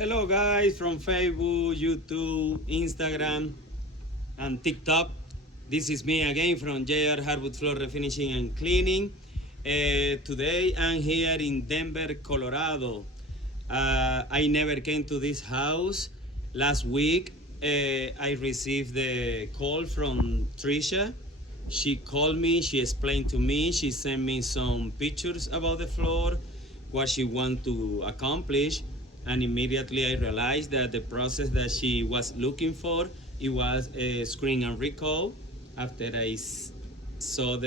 Hello guys from Facebook, YouTube, Instagram, and TikTok. This is me again from J.R.Hardwoodfloor Refinishing and Cleaning. Today I'm here in Denver, Colorado. I never came to this house. Last week I received the call from Trisha. She called me, she explained to me, she sent me some pictures about the floor, what she want to accomplish, and immediately I realized that the process that she was looking for, it was a Screen Recoat. After I saw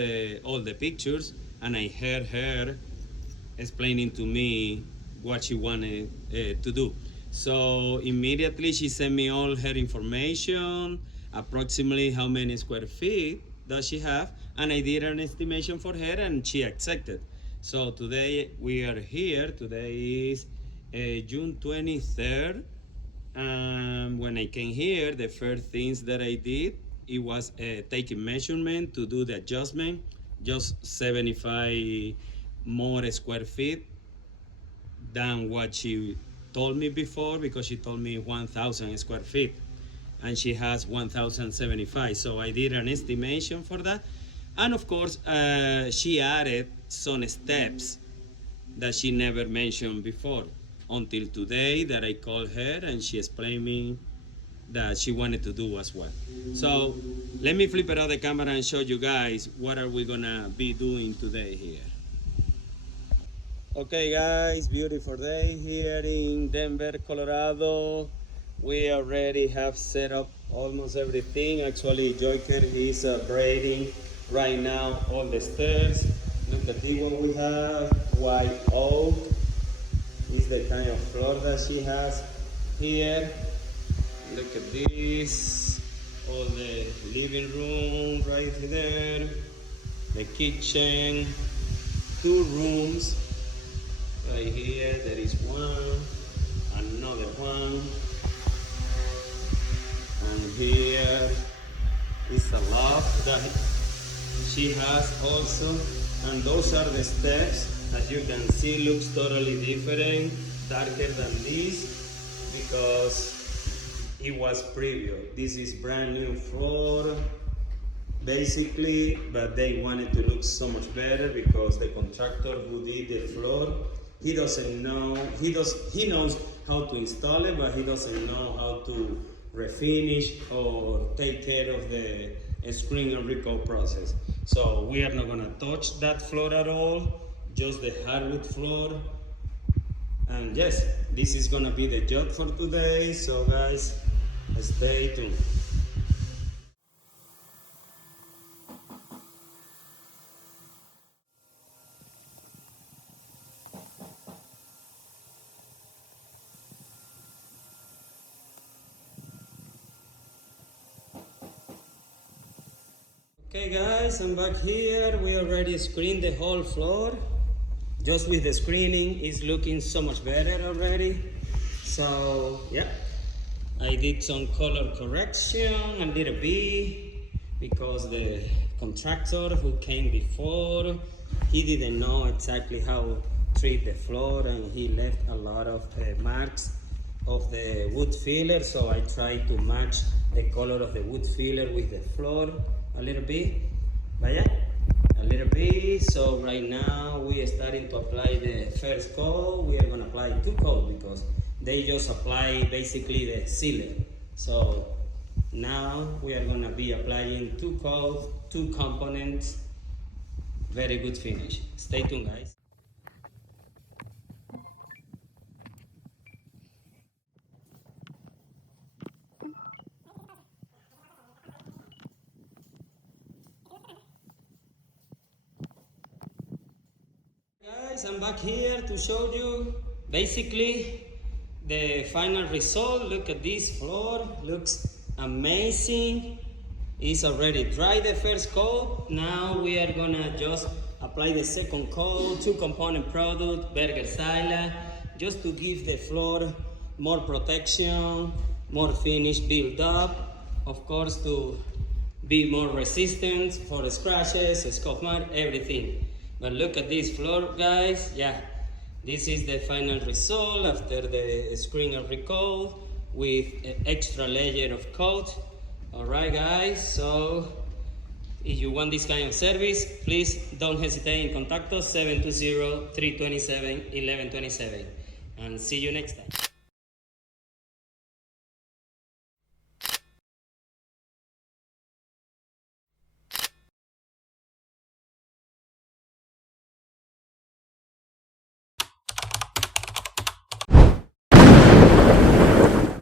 all the pictures and I heard her explaining to me what she wanted to do. So immediately she sent me all her information, approximately how many square feet does she have, and I did an estimation for her and she accepted. So today we are here. Today is June 23rd. When I came here, the first things that I did, it was taking measurement to do the adjustment, just 75 more square feet than what she told me before, because she told me 1,000 square feet and she has 1,075. So I did an estimation for that. And of course, she added some steps that she never mentioned before until today that I called her and she explained me that she wanted to do as well. So let me flip it out the camera and show you guys what are we gonna be doing today here. Okay guys, beautiful day here in Denver, Colorado. We already have set up almost everything. Actually, Joker is braiding right now all the stairs. Look at this one we have, white oak. Is the kind of floor that she has here. Look at this, all the living room right there, the kitchen, 2 rooms. Right here, there is one, another one, and here is a loft that she has also, and those are the steps. As you can see, looks totally different, darker than this, because it was previous. This is brand new floor, basically, but they wanted to look so much better because the contractor who did the floor, he doesn't know, he knows how to install it, but he doesn't know how to refinish or take care of the Screen Recoat process. So we are not gonna touch that floor at all, just the hardwood floor. And yes, this is gonna be the job for today, so guys, stay tuned. Okay guys, I'm back here. We already screened the whole floor. Just with the screening, it's looking so much better already. So yeah, I did some color correction a little bit because the contractor who came before, he didn't know exactly how to treat the floor, and he left a lot of marks of the wood filler. So I tried to match the color of the wood filler with the floor a little bit, but yeah, a little bit. So right now we are starting to apply the first coat. We are going to apply 2 coats because they just apply basically the sealer. So now we are going to be applying 2 coats, 2 components. Very good finish. Stay tuned guys. Guys, I'm back here to show you basically the final result. Look at this floor, looks amazing. It's already dry the first coat. Now we are gonna just apply the second coat, 2 component product, Berger Sila, just to give the floor more protection, more finish build up, of course to be more resistant for the scratches, scuff mark, everything. But look at this floor guys, yeah, This is the final result after the Screen Recoat with an extra layer of coat. Alright guys, so if you want this kind of service, please don't hesitate in contact us 720-327-1127, and see you next time.